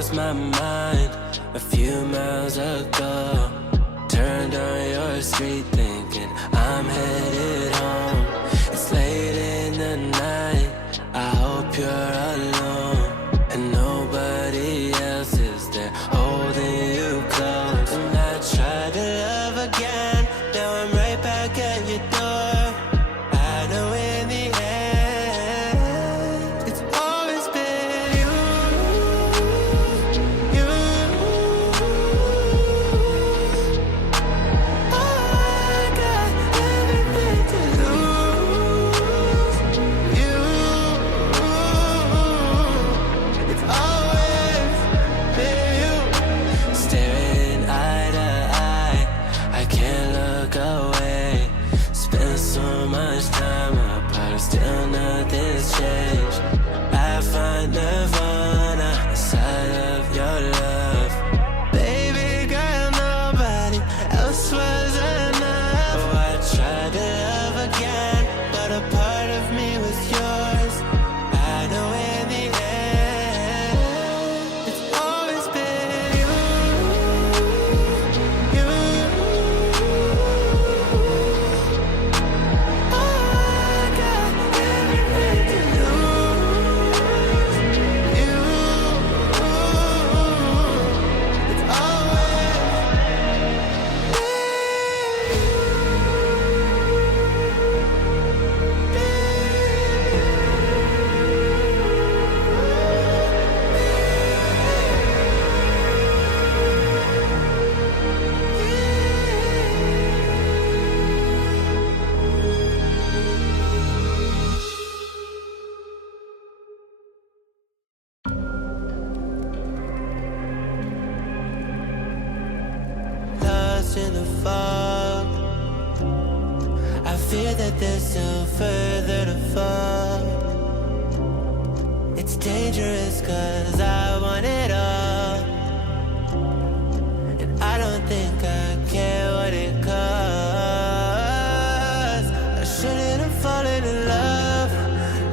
lost my mind a few miles ago. Turned on your street thinking I'm headed home. It's late in the night, I hope you're alone, and nobody else is there holding you close. And I tried to love again, now I'm right back at your door. I know in the end, it's always been you. Oh, I got everything to lose. You. It's always been you. Staring eye to eye, I can't look away. Spent so much time apart, still nothing's changed. I find nirvana inside of your love. Baby girl, nobody else was enough. Oh, I tried to love again, but a part of me was yours. I know in the end, it's always been you. Oh, I got everything to lose. You. It's always lost in the fog. I fear that there's still further to fall. It's dangerous cause I want it all, and I don't think I care what it costs. I shouldn't have fallen in love.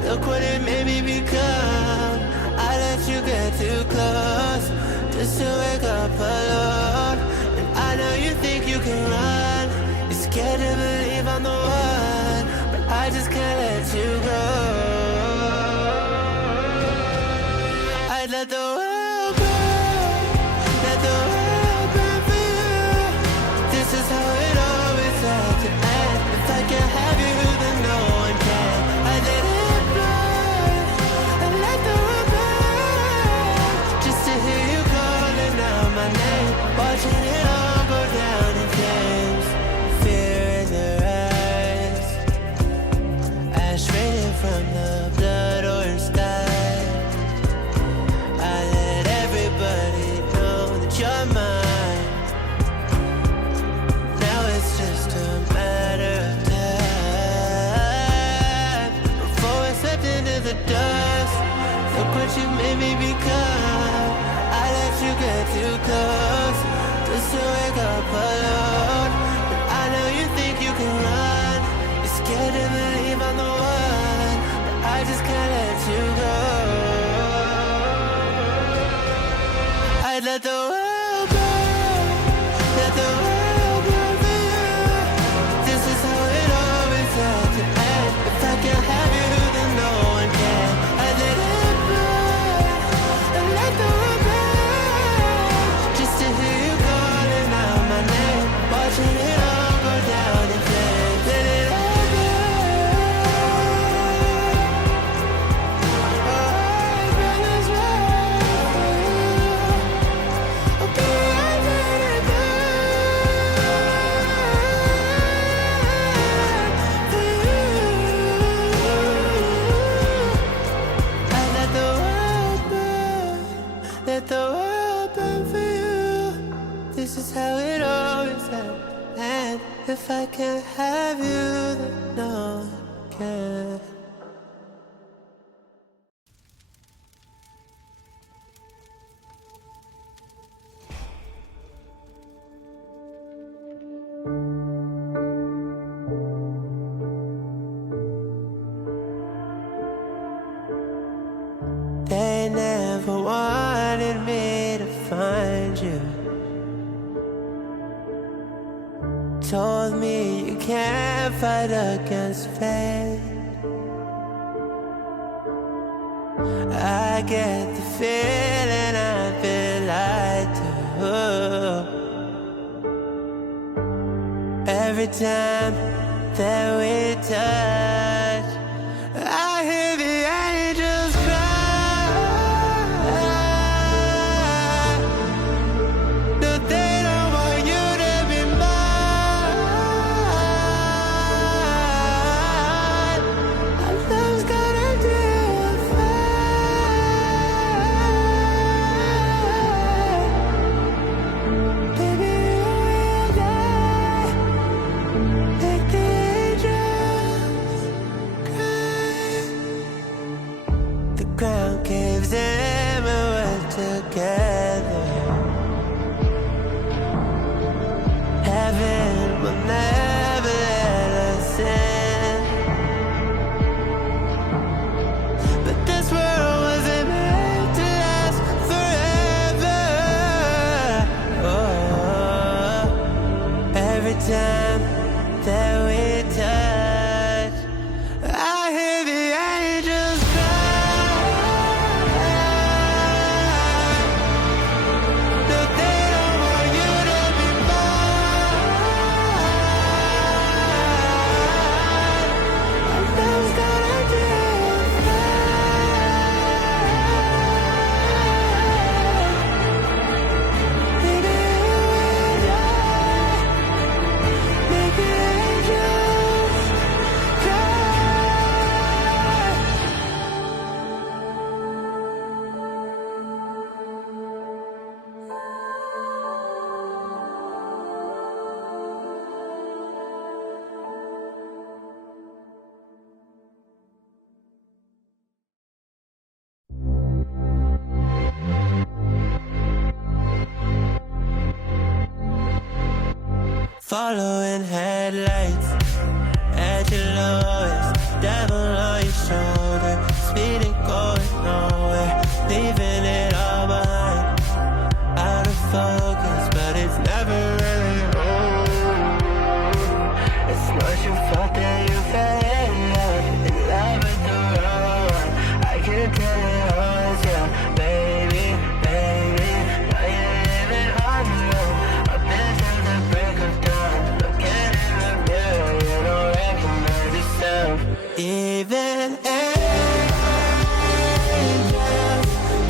Look what it made me become. I let you get too close just to wake up alone. And I know you think you can run. You're scared to believe I'm the one, but I just can't let you go. I'd let the world go, let the world burn for you. This is how it always had to end. If I can't have you, then no one can. I'd let it burn and let the world burn, just to hear you calling out my name, watching it all go down in flames. Fear in their eyes, ash raining from the blood orange sky. I let everybody know that you're mine. Now it's just a matter of time before I slipped into the dust. Look what you made me become. I let you get too close just to wake up alone. But I know you think you can run. You're scared to believe I'm the one, but I just can't let you go. I'd let the world burn, let the world burn for you. This is how it always had to end. If I can't have you, then no one can. I'd let it burn and let the world burn, just to hear you calling out my name, watching it all go down in flames. Let it all burn. Oh, I'd rather swear for you. Okay, I'd let it burn for you. I'd let the world burn, let the world burn for you. This is how it always had. And if I can't have you, then no one can. They never wanted me told me you can't fight against fate. I get the feeling I've been lied to. Every time that we touch, I hear the angels cry. No, they don't want you to be mine. Our love's gonna define. Baby, you and I, like the angels cry. The ground caves in when we're together. Heaven will never let us in. But this world wasn't meant to last forever. Oh, every time that we touch, I hear the angels cry. No, they don't want you to be mine. Our love's gonna define. Baby, you and I, make the angels cry. Following headlights at your lowest, devil on your shoulder, speeding, going nowhere, leaving it all behind. Out of focus, but it's never really over. It's not your fault that you fell in love with the wrong one. I can tell it was you, baby, baby. Now you're living on your own, up until the break of dawn. Looking in the mirror, you don't recognize yourself. Even angels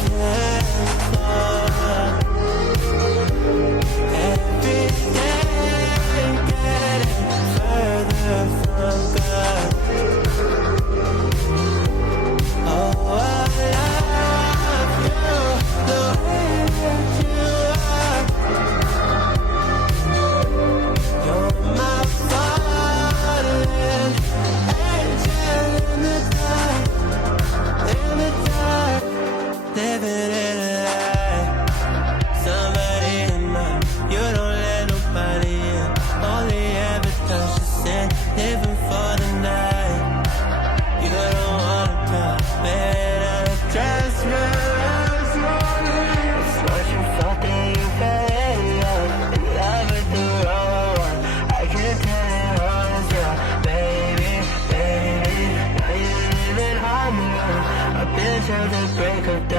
can fall. Every day getting further from God. Oh, I love you the way that you are. You're my fallen angel in the dark, living in a lie. Somebody in mind, you don't let nobody in. Only ever touch the sand, living for the night. You don't wanna talk, man, I trust me. It's not your fault that you fell in love with the wrong one. I can tell it was you, baby, baby. Now you're living on your own, up until the break of dawn.